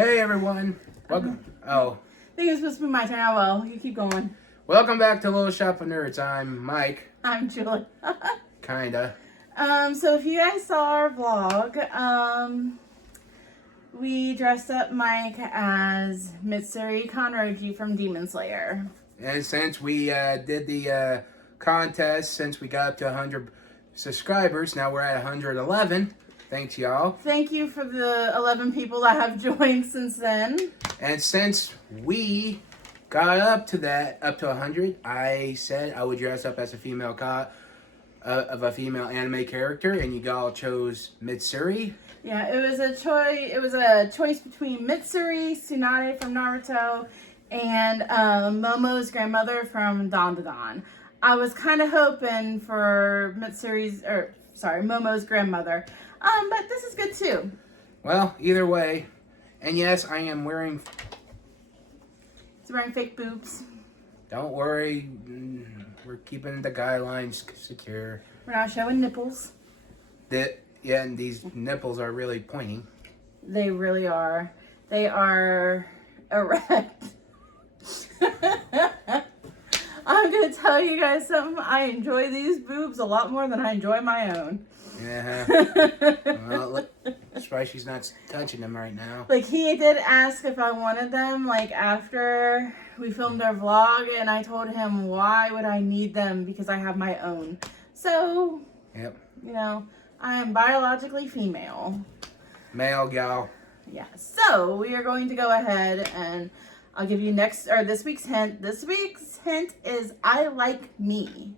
Hey everyone, welcome. Oh, I think it's supposed to be my turn. Oh well, you keep going. welcome back to Little Shop of Nerds. I'm Mike. I'm Julie. Kinda. So if you guys saw our vlog, we dressed up Mike as Mitsuri Kanroji from Demon Slayer. And since we did the contest, since we got up to 100 subscribers, now we're at 111. Thanks, y'all. Thank you for the 11 people that have joined since then. And since we got up to 100, I said I would dress up as a female of a female anime character, and you all chose Mitsuri. Yeah, it was a choice. It was a choice between Mitsuri, Tsunade from Naruto, and Momo's grandmother from Dandadan. I was kind of hoping for Momo's grandmother. But this is good too. Well, either way, and yes, I am wearing. He's wearing fake boobs. Don't worry, we're keeping the guidelines secure. We're not showing nipples. Yeah, and these nipples are really pointing. They really are. They are erect. I'm gonna tell you guys something. I enjoy these boobs a lot more than I enjoy my own. Yeah. Well, look, that's why she's not touching them right now. Like, he did ask if I wanted them, like, after we filmed our vlog, and I told him, why would I need them? Because I have my own. So, Yep. you know, I am biologically female. Male gal. Yeah. So, we are going to go ahead and I'll give you this week's hint. This week's hint is I like me.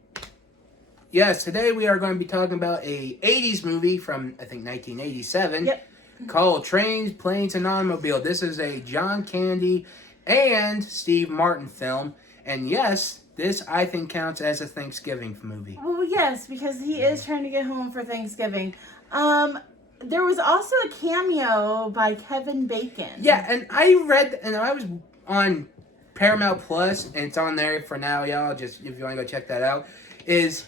Yes, today we are going to be talking about a 80s movie from, I think, 1987. Yep. Called Trains, Planes, and Automobile. This is a John Candy and Steve Martin film. And yes, this, I think, counts as a Thanksgiving movie. Well, yes, because he is trying to get home for Thanksgiving. There was also a cameo by Kevin Bacon. Yeah, and I was on Paramount Plus, and it's on there for now, y'all. Just if you want to go check that out, is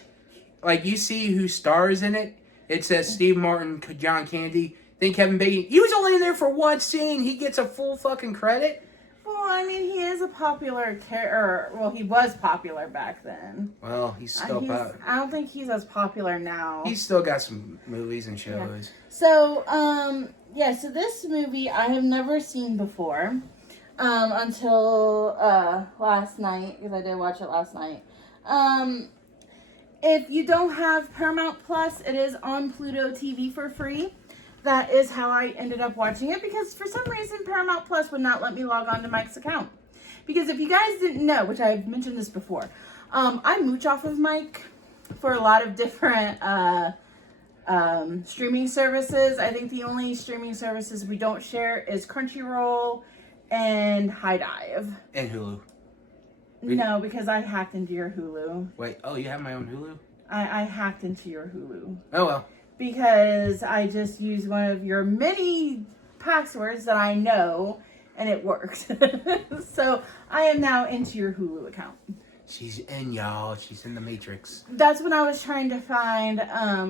like you see who stars in it. It says Steve Martin, John Candy, then Kevin Bacon. He was only in there for one scene. He gets a full fucking credit. Well, I mean, he is a popular character. Well, he was popular back then. Well, he's still popular. I don't think he's as popular now. He's still got some movies and shows. Yeah. So, so this movie I have never seen before. Until last night, because I did watch it last night. If you don't have Paramount Plus, it is on Pluto TV for free. That is how I ended up watching it, because for some reason Paramount Plus would not let me log on to Mike's account. Because if you guys didn't know, which I've mentioned this before, I mooch off of Mike for a lot of different streaming services. I think the only streaming services we don't share is Crunchyroll and High Dive. And Hulu. No, because I hacked into your Hulu. Wait, oh, you have my own Hulu? I hacked into your Hulu. Oh, well. Because I just used one of your many passwords that I know, and it worked. So, I am now into your Hulu account. She's in, y'all. She's in the Matrix. That's when I was trying to find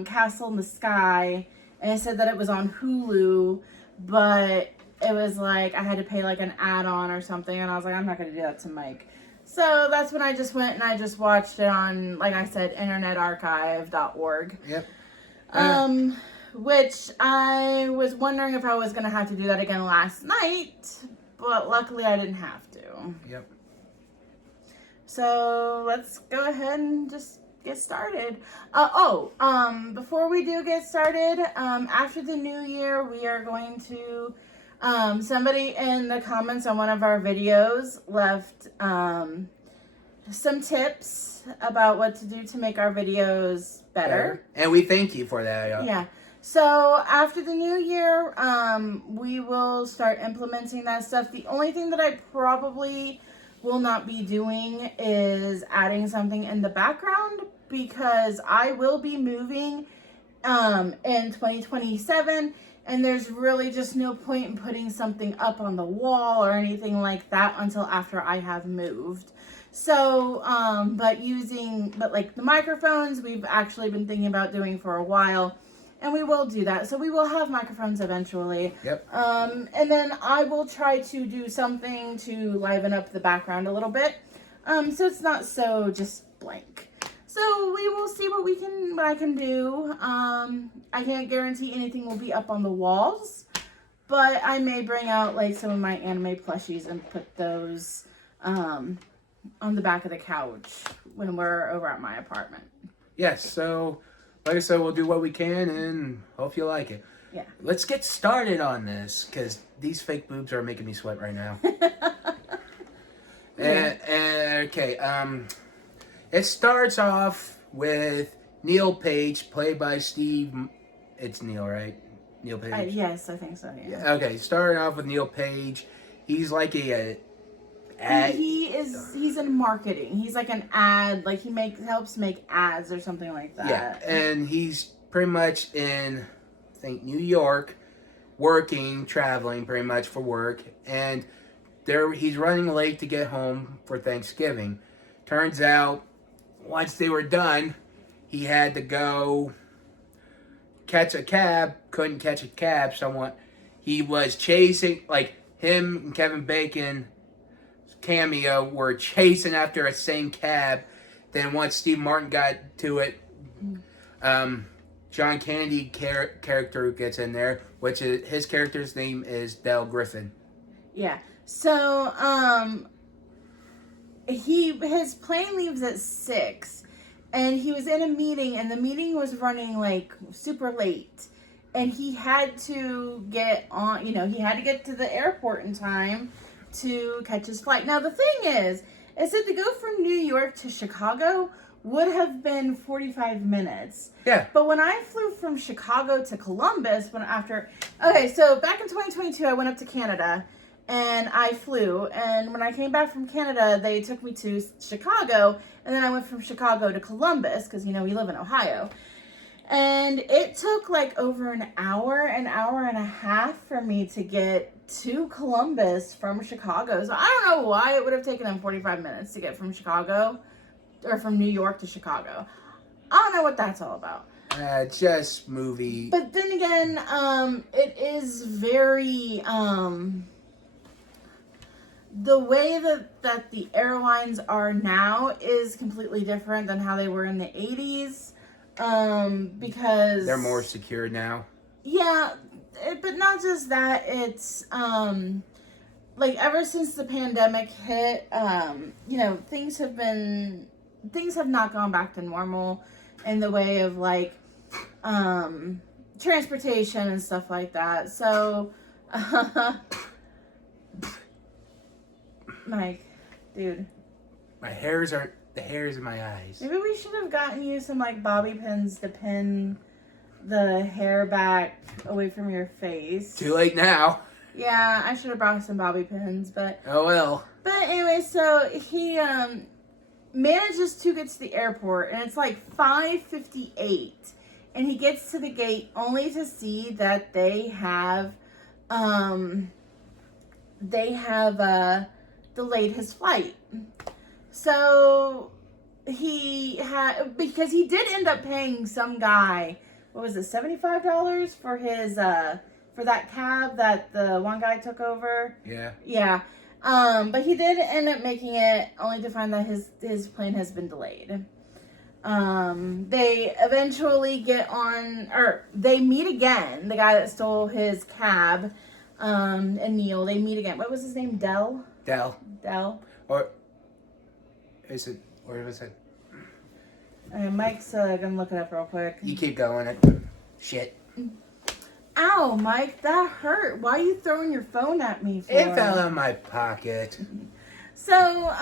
Castle in the Sky, and it said that it was on Hulu, but it was like I had to pay like an add-on or something, and I was like, I'm not going to do that to Mike. So that's when I just went and I just watched it on, like I said, internetarchive.org. Yep. Which I was wondering if I was going to have to do that again last night, but luckily I didn't have to. Yep. So let's go ahead and just get started. Before we do get started, after the new year, we are going to, somebody in the comments on one of our videos left some tips about what to do to make our videos better. And we thank you for that, y'all. Yeah. So after the new year, we will start implementing that stuff. The only thing that I probably will not be doing is adding something in the background, because I will be moving in 2027, and there's really just no point in putting something up on the wall or anything like that until after I have moved. So, but like the microphones, we've actually been thinking about doing for a while. And we will do that. So we will have microphones eventually. Yep. And then I will try to do something to liven up the background a little bit. So it's not so just blank. So we will see what I can do. I can't guarantee anything will be up on the walls, but I may bring out like some of my anime plushies and put those on the back of the couch when we're over at my apartment. Yes, so like I said, we'll do what we can and hope you like it. Yeah. Let's get started on this because these fake boobs are making me sweat right now. Okay, it starts off with Neil Page, played by Steve. It's Neil, right? Neil Page. Yes, I think so. Yeah. Okay, starting off with Neil Page. He's like a ad. He's in marketing. He's like an ad. Like he helps make ads or something like that. Yeah, and he's pretty much in, I think, New York, traveling pretty much for work, and he's running late to get home for Thanksgiving. Turns out, once they were done, he had to go catch a cab. Couldn't catch a cab. He was chasing, like him and Kevin Bacon cameo were chasing after a same cab. Then once Steve Martin got to it, John Candy character gets in there, which is his character's name is Del Griffin. Yeah. So his plane leaves at 6, and he was in a meeting, and the meeting was running like super late, and he had to get on. He had to get to the airport in time to catch his flight. Now the thing is that to go from New York to Chicago would have been 45 minutes. Yeah. But when I flew from Chicago to Columbus, so back in 2022, I went up to Canada and I flew. And when I came back from Canada, they took me to Chicago. And then I went from Chicago to Columbus because, we live in Ohio. And it took like over an hour and a half for me to get to Columbus from Chicago. So I don't know why it would have taken them 45 minutes to get from Chicago or from New York to Chicago. I don't know what that's all about. Just movie. But then again, it is very, the way that the airlines are now is completely different than how they were in the 80s. Because they're more secure now. Yeah, but not just that. It's like ever since the pandemic hit, things have not gone back to normal in the way of like transportation and stuff like that. So Mike, dude, the hairs in my eyes. maybe we should have gotten you some like bobby pins to pin the hair back away from your face. Too late now. Yeah, I should have brought some bobby pins, but oh well. But anyway, so he manages to get to the airport, and it's like 5:58, and he gets to the gate only to see that they have delayed his flight. So because he did end up paying some guy, what was it, $75 for his for that cab that the one guy took over. Yeah. But he did end up making it, only to find that his plane has been delayed. They eventually they meet again. The guy that stole his cab, and Neil, they meet again. What was his name? Del. Or is it? Or was it? Mike's gonna look it up real quick. You keep going. Shit. Ow, Mike, that hurt. Why are you throwing your phone at me for? It fell out of my pocket. So,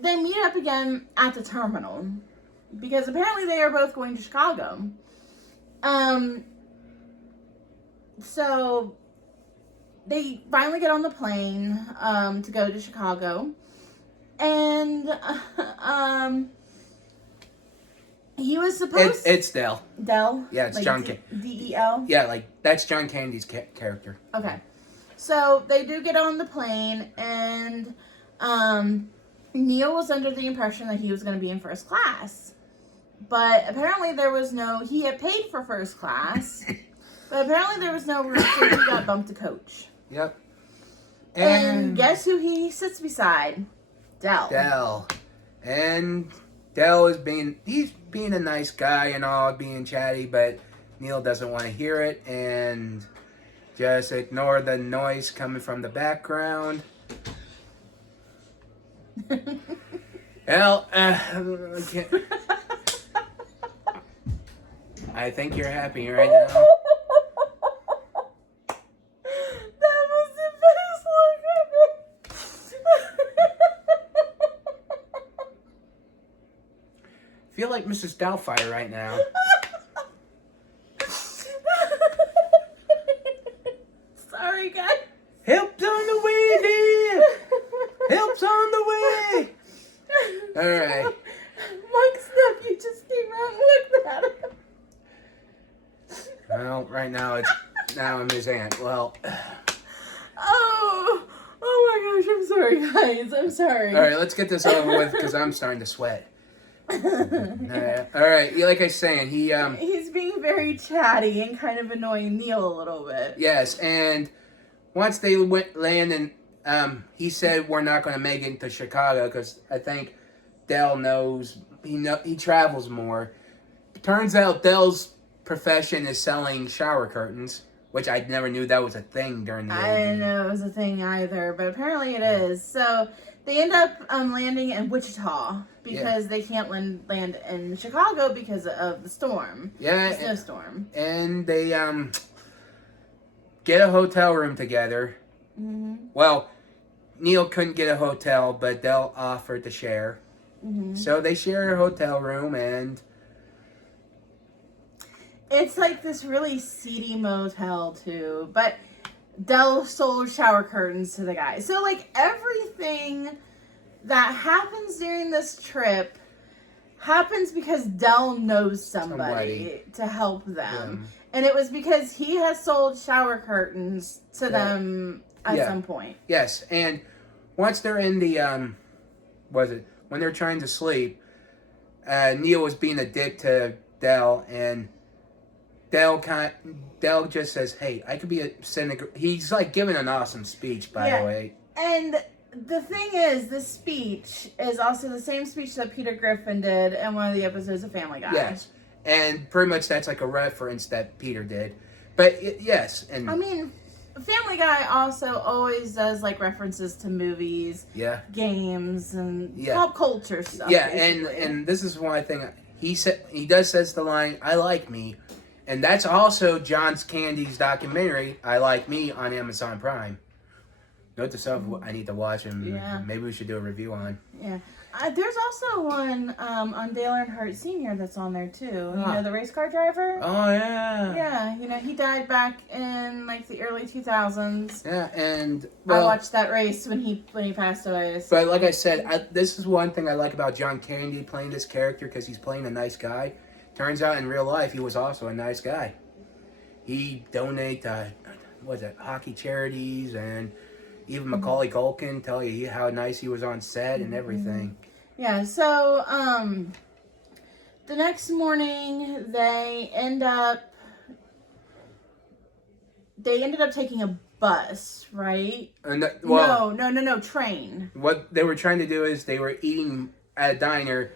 they meet up again at the terminal because apparently they are both going to Chicago. So they finally get on the plane to go to Chicago, and he was supposed. It's Del. Del. Yeah, it's like John Del. Yeah, like that's John Candy's character. Okay, so they do get on the plane, and Neil was under the impression that he was going to be in first class, but apparently there was no. He had paid for first class, but apparently there was no room, so he got bumped to coach. Yep. And guess who he sits beside? Del. Del. And Del is he's being a nice guy and all, being chatty, but Neil doesn't want to hear it and just ignore the noise coming from the background. Well, I think you're happy right now. That was the best look ever. Feel like Mrs. Doubtfire right now. Sorry, guys. Help's on the way, dear. Help's on the way. All right. Monk's nephew just came out and looked at him. Well, right now I'm his aunt. Well, Oh my gosh, I'm sorry, guys. I'm sorry. all right, let's get this over with because I'm starting to sweat. All right, like I was saying, He's being very chatty and kind of annoying Neil a little bit. yes, and once they land and he said we're not going to make it to Chicago because I think Del knows he travels more. Turns out Del's profession is selling shower curtains, which I never knew that was a thing during the I didn't know it was a thing either, but apparently it is. So they end up landing in Wichita because they can't land in Chicago because of the storm. Yeah, The snowstorm. and they get a hotel room together. Mm-hmm. Well, Neil couldn't get a hotel, but Del offered to share. Mm-hmm. So they share a hotel room, and It's like this really seedy motel too, but Del sold shower curtains to the guy. So like everything that happens during this trip happens because Del knows somebody to help them. And it was because he has sold shower curtains to them at some point. Yes, and once they're in the when they're trying to sleep, Neil was being a dick to Del, and Del just says, "Hey, I could be a cynical." He's like giving an awesome speech, by the way. And the thing is, this speech is also the same speech that Peter Griffin did in one of the episodes of Family Guy. Yes, and pretty much that's like a reference that Peter did. But yes, and I mean, Family Guy also always does like references to movies, games, and pop culture stuff. Yeah, basically. and this is one thing he says the line, "I like me," and that's also John Candy's documentary, "I Like Me," on Amazon Prime. Note to self, I need to watch him. Yeah. Maybe we should do a review on. Yeah. There's also one on Dale Earnhardt Sr. that's on there too. You know, the race car driver? Oh, yeah. Yeah, you know, he died back in like the early 2000s. Yeah, and I watched that race when he passed away. So. But like I said, this is one thing I like about John Candy playing this character, because he's playing a nice guy. Turns out in real life, he was also a nice guy. He donated hockey charities, and even Macaulay Culkin tell you how nice he was on set and everything. Yeah, so the next morning they ended up taking a bus, right? No, train. What they were trying to do is they were eating at a diner.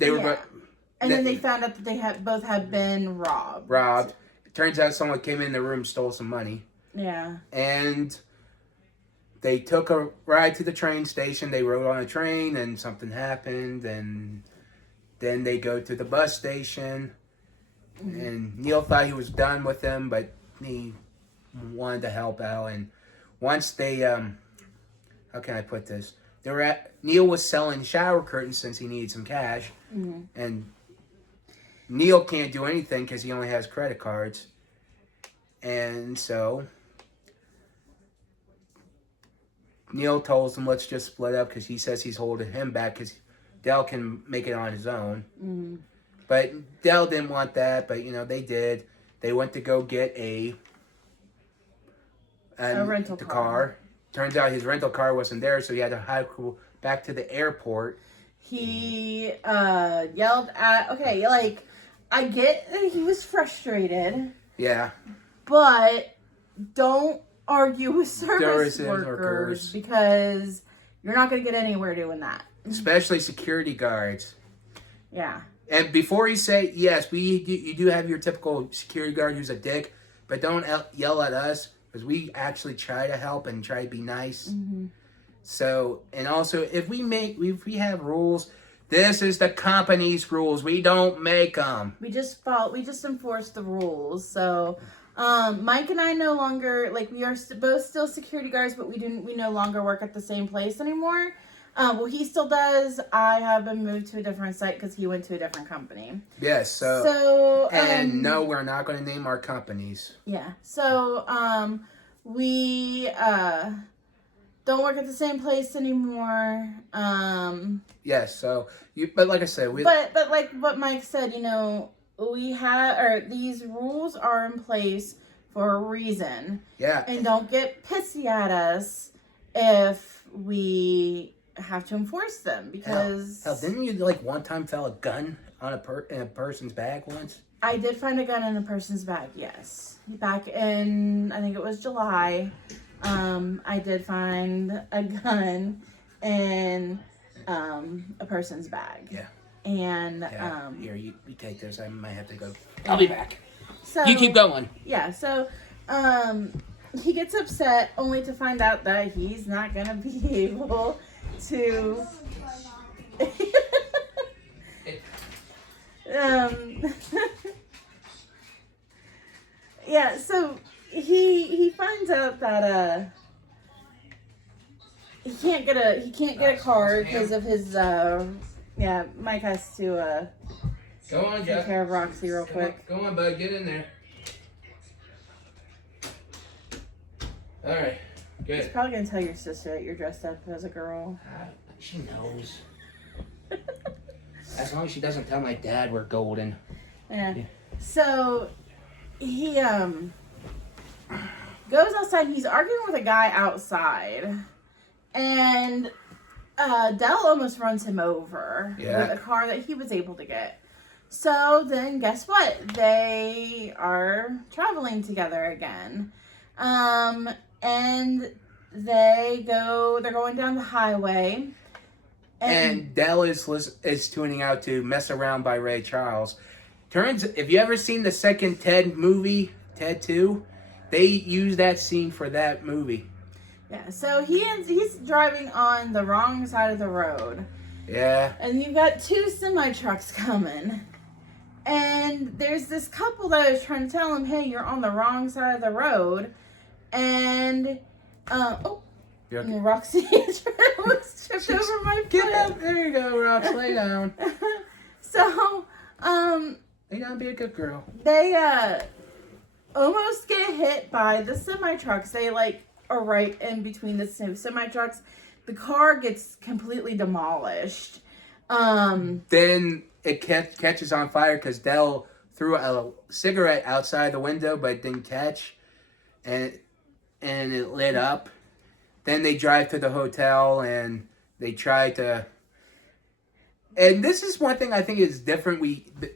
And then they found out that they both had been robbed. It turns out someone came in the room, stole some money. Yeah. And they took a ride to the train station. They rode on a train, and something happened. And then they go to the bus station. Mm-hmm. And Neil thought he was done with them, but he wanted to help out. And once they, how can I put this? Neil was selling shower curtains since he needed some cash. Mm-hmm. And Neil can't do anything because he only has credit cards. And so Neil tells him, let's just split up, because he says he's holding him back because Del can make it on his own. Mm-hmm. But Del didn't want that, but, they did. They went to go get a rental car. Turns out his rental car wasn't there, so he had to hike back to the airport. He yelled at. Okay, like I get that he was frustrated, Yeah. but don't argue with service Services workers because you're not going to get anywhere doing that. Especially security guards. Yeah. And before you say, yes, you do have your typical security guard who's a dick, but don't yell at us because we actually try to help and try to be nice. Mm-hmm. So, and also, if we have rules, this is the company's rules. We don't make them. We just enforce the rules. So, Mike and I no longer, like, we are both still security guards, but we no longer work at the same place anymore. Well, he still does. I have been moved to a different site because he went to a different company. Yes, and no, we're not going to name our companies. Yeah. So, we, don't work at the same place anymore. Yes, so but like I said, but like what Mike said, these rules are in place for a reason. Yeah. And don't get pissy at us if we have to enforce them because hell, didn't you like one time found a gun on in a person's bag once? I did find a gun in a person's bag. Yes, back in I think it was July. I did find a gun in a person's bag. Yeah. And here, you take this. I might have to go. I'll be back. So you keep going. Yeah. So he gets upset only to find out that he's not gonna be able to. Yeah. So he finds out that he can't get a car because of his Mike has to go on, take Jeff. care of Roxy real quick. Go on, bud, get in there. All right, good. He's probably gonna tell your sister that you're dressed up as a girl. She knows. As long as she doesn't tell my dad we're golden. Yeah. So he goes outside. He's arguing with a guy outside, and Dell almost runs him over with a car that he was able to get. So then, guess what? They are traveling together again, and they're going down the highway. And Dell is tuning out to "Mess Around" by Ray Charles. If you ever seen the second Ted movie, Ted 2, they use that scene for that movie. Yeah, so he's driving on the wrong side of the road. Yeah. And you've got two semi-trucks coming. And there's this couple that is trying to tell him, hey, you're on the wrong side of the road. And, and Roxy was tripped over my foot. Get up. There you go, Rox. Lay down. So, lay down, be a good girl. They, almost get hit by the semi-trucks. They, are right in between the semi-trucks. The car gets completely demolished. Then it catches on fire because Dell threw a cigarette outside the window, but it didn't catch, and it lit up. Then they drive to the hotel and they try to. And this is one thing I think is different.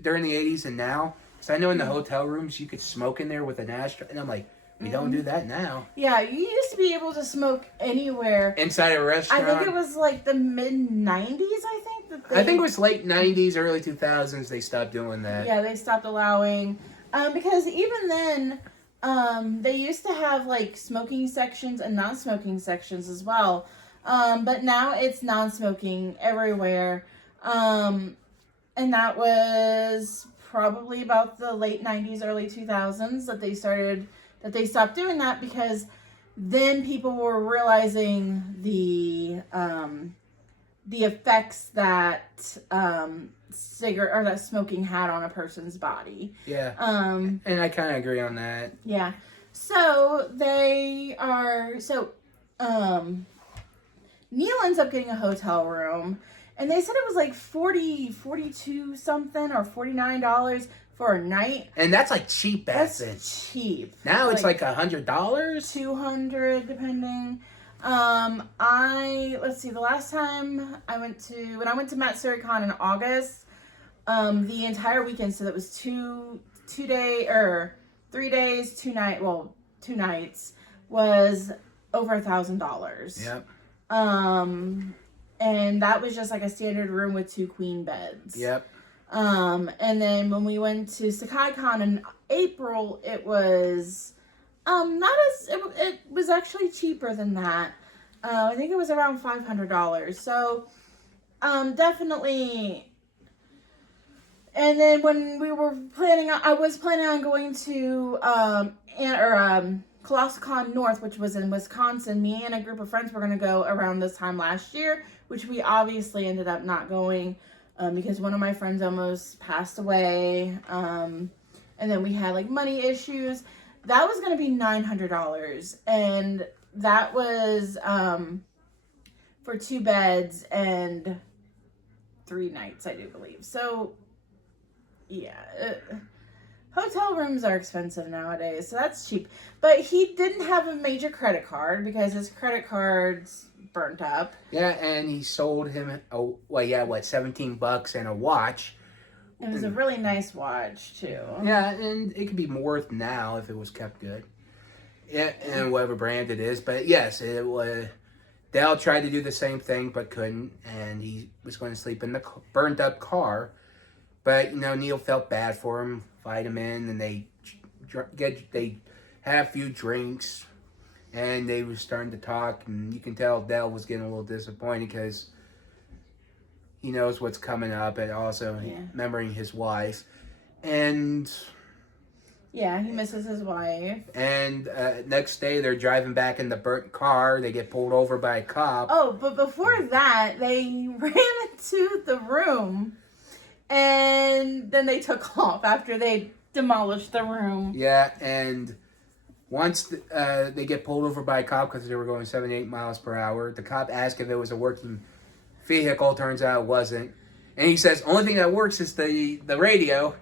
During the 80s and now, because I know in the hotel rooms you could smoke in there with an ashtray, and I'm like, we don't do that now. Yeah, you used to be able to smoke anywhere. Inside a restaurant. I think it was like the mid-90s, I think. I think it was late 90s, early 2000s they stopped doing that. Yeah, they stopped allowing. Because even then, they used to have smoking sections and non-smoking sections as well. But now it's non-smoking everywhere. And that was probably about the late 90s, early 2000s that they stopped doing that, because then people were realizing the effects that that smoking had on a person's body. Yeah. And I kind of agree on that. Yeah. So Neil ends up getting a hotel room, and they said it was like $42 something or $49 for a night. And that's cheap back then. That's cheap. Now it's $100? $200 depending. Let's see, the last time when I went to Matsuricon in August, the entire weekend, so that was 3 days, 2 nights, was over $1,000. Yep. And that was just like a standard room with 2 queen beds. Yep. And then when we went to SakaiCon in April, it was it was actually cheaper than that. I think it was around $500. So, definitely. And then when we were I was planning on going to ColossalCon North, which was in Wisconsin. Me and a group of friends were going to go around this time last year, which we obviously ended up not going because one of my friends almost passed away. And then we had like money issues. That was going to be $900, and that was for 2 beds and 3 nights, I do believe. So, yeah, hotel rooms are expensive nowadays, so that's cheap. But he didn't have a major credit card because his credit card's burnt up. Yeah, and he sold him $17 and a watch. It was a really nice watch, too. Yeah, and it could be worth now if it was kept good. Yeah, and whatever brand it is. But yes, it was. Dell tried to do the same thing but couldn't, and he was going to sleep in the burnt up car. But Neil felt bad for him, invite him in, and they had a few drinks, and they were starting to talk, and you can tell Dell was getting a little disappointed because he knows what's coming up, and also remembering his wife. And yeah, he misses his wife. And next day, they're driving back in the burnt car. They get pulled over by a cop. Oh, but before that, they ran into the room, and then they took off after they demolished the room. Yeah, and once they get pulled over by a cop because they were going 78 miles per hour, the cop asked if it was a working vehicle. Turns out it wasn't, and he says only thing that works is the radio.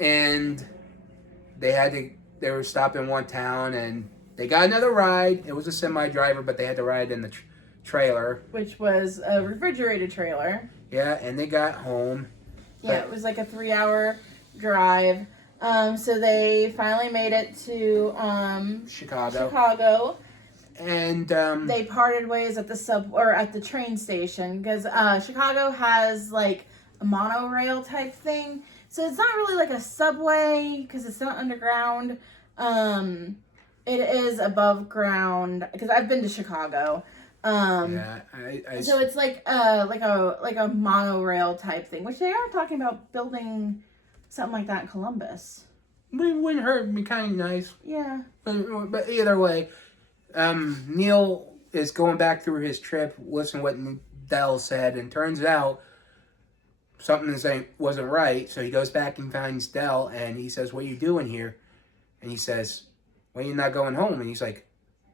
And they were stopped in one town, and they got another ride. It was a semi driver, but they had to ride in the trailer, which was a refrigerated trailer. Yeah, and they got home. Yeah, it was like a 3-hour drive. So they finally made it to Chicago. And they parted ways at the train station because Chicago has like a monorail type thing, so it's not really like a subway because it's not underground. It is above ground because I've been to Chicago. So it's like a monorail type thing, which they are talking about building something like that in Columbus. It wouldn't hurt. It'd be kind of nice. Yeah. But either way. Neil is going back through his trip, listening to what Dell said, and turns out something wasn't right. So he goes back and finds Dell, and he says, "What are you doing here?" And he says, "Well, you're not going home." And he's like,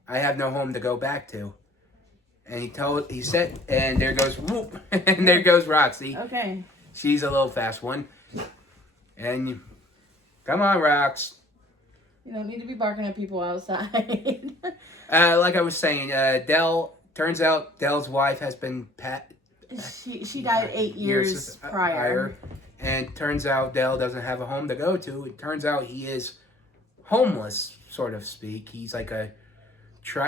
"I have no home to go back to." And he said, and there goes whoop, and there goes Roxy. Okay. She's a little fast one. And come on, Rox. You don't need to be barking at people outside. Like I was saying, turns out Dell's wife has been She died 8 years prior. And turns out Dell doesn't have a home to go to. It turns out he is homeless, sort of speak. He's like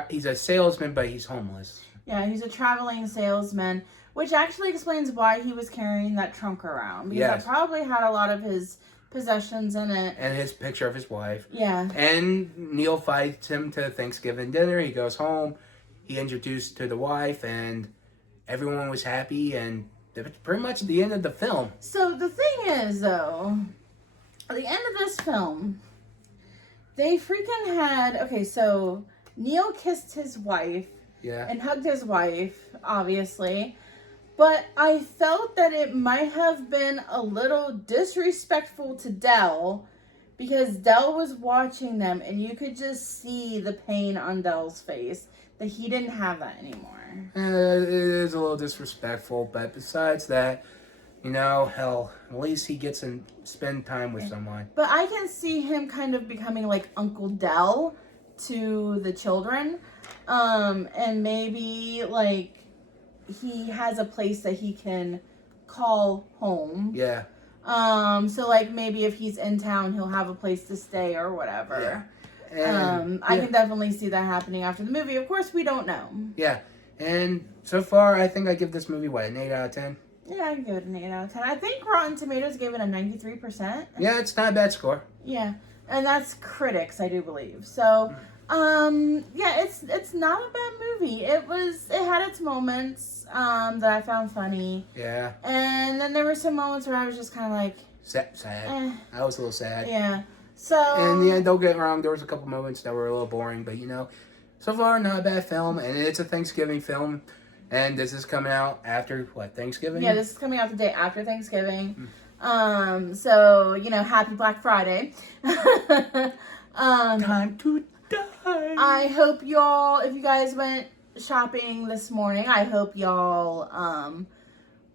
he's a salesman, but he's homeless. Yeah, he's a traveling salesman, which actually explains why he was carrying that trunk around. Because that probably had a lot of his possessions in it. And his picture of his wife. Yeah. And Neil invites him to Thanksgiving dinner. He goes home. He introduced to the wife, and everyone was happy, and that's pretty much the end of the film. So the thing is, though, at the end of this film, they freaking had... Okay, so Neil kissed his wife. Yeah. And hugged his wife, obviously. But I felt that it might have been a little disrespectful to Dell because Dell was watching them and you could just see the pain on Dell's face that he didn't have that anymore. It is a little disrespectful, but besides that, hell, at least he gets to spend time with someone. But I can see him kind of becoming like Uncle Dell to the children. And maybe like he has a place that he can call home. Yeah. So like maybe if he's in town, he'll have a place to stay or whatever. And, I can definitely see that happening after the movie. Of course, we don't know. Yeah. And so far, I think I give this movie, what, an 8 out of 10? Yeah, I can give it an 8 out of 10. I think Rotten Tomatoes gave it a 93%. Yeah, it's not a bad score. Yeah, and that's critics, I do believe. So, yeah, it's not a bad movie. It had its moments that I found funny. Yeah. And then there were some moments where I was just kind of like... Sad. I was a little sad. Yeah. So... And yeah, don't get me wrong, there was a couple moments that were a little boring, but so far, not a bad film, and it's a Thanksgiving film, and this is coming out after, what, Thanksgiving? Yeah, this is coming out the day after Thanksgiving. So, happy Black Friday. Time to die. I hope y'all, if you guys went shopping this morning, I hope y'all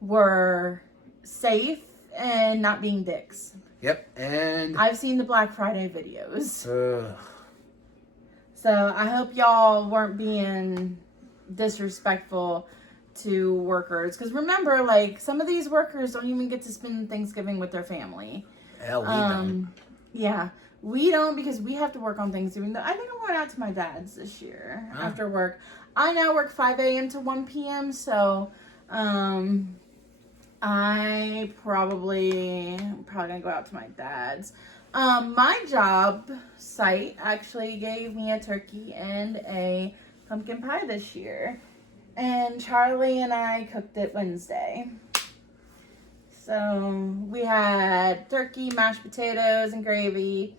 were safe and not being dicks. Yep, and... I've seen the Black Friday videos. Ugh. So I hope y'all weren't being disrespectful to workers. Because remember, like, some of these workers don't even get to spend Thanksgiving with their family. Hell, we don't. Yeah, we don't because we have to work on Thanksgiving. I think I'm going out to my dad's this year after work. I now work 5 a.m. to 1 p.m. So I probably gonna go out to my dad's. My job site actually gave me a turkey and a pumpkin pie this year. And Charlie and I cooked it Wednesday. So we had turkey, mashed potatoes and gravy,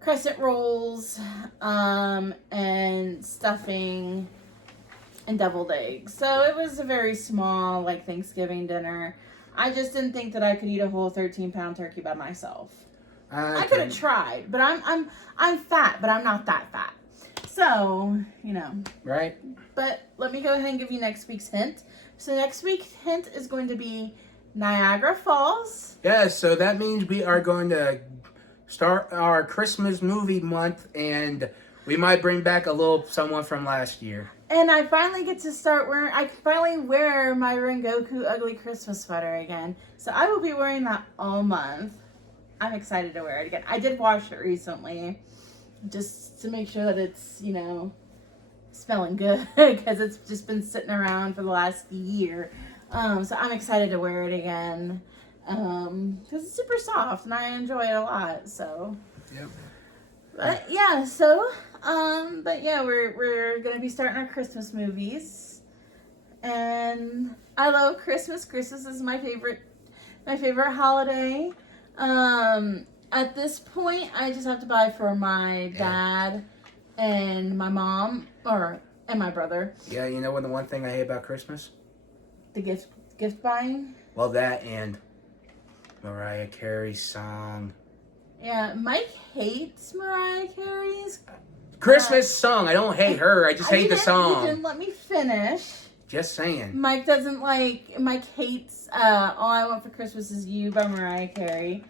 crescent rolls, and stuffing and deviled eggs. So it was a very small, like, Thanksgiving dinner. I just didn't think that I could eat a whole 13-pound turkey by myself. I could have tried, but I'm fat, but I'm not that fat. So, Right. But let me go ahead and give you next week's hint. So next week's hint is going to be Niagara Falls. Yeah, so that means we are going to start our Christmas movie month, and we might bring back a little someone from last year. And I finally get to I finally wear my Rengoku Ugly Christmas sweater again. So I will be wearing that all month. I'm excited to wear it again. I did wash it recently just to make sure that it's, smelling good because it's just been sitting around for the last year. So I'm excited to wear it again because it's super soft and I enjoy it a lot. So, yep. But yeah, so but yeah, we're gonna be starting our Christmas movies, and I love Christmas. Christmas is my favorite holiday. At this point, I just have to buy for my dad and my mom, and my brother. Yeah, you know what the one thing I hate about Christmas? The gift buying. Well, that and Mariah Carey's song. Yeah, Mike hates Mariah Carey's Christmas song. I don't hate her. I just hate the song. You didn't let me finish. Just saying. Mike hates All I Want for Christmas Is You by Mariah Carey.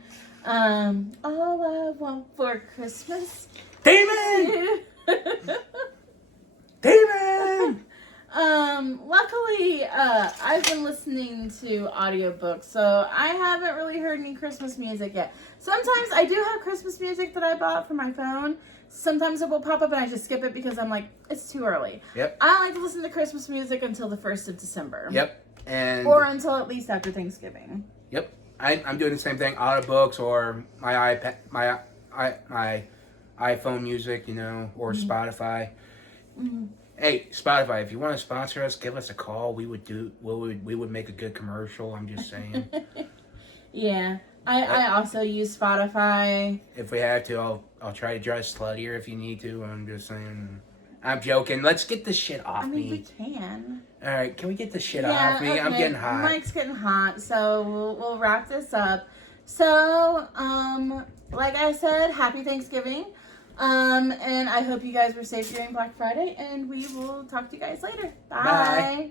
All I Want for Christmas. Damon! Damon! Luckily, I've been listening to audiobooks, so I haven't really heard any Christmas music yet. Sometimes I do have Christmas music that I bought for my phone. Sometimes it will pop up and I just skip it because I'm like, it's too early. Yep. I like to listen to Christmas music until the 1st of December. Yep. Or until at least after Thanksgiving. Yep. I'm doing the same thing. Audiobooks or my iPad, my iPhone music, or Spotify. Mm-hmm. Hey, Spotify, if you want to sponsor us, give us a call. We would make a good commercial. I'm just saying. Yeah. I also use Spotify. If we have to, I'll try to dress sluttier if you need to. I'm just saying. I'm joking. Let's get this shit off me. We can. All right, can we get this shit off me? Okay. I'm getting hot. Mike's getting hot, so we'll wrap this up. So, like I said, happy Thanksgiving. And I hope you guys were safe during Black Friday, and we will talk to you guys later. Bye. Bye.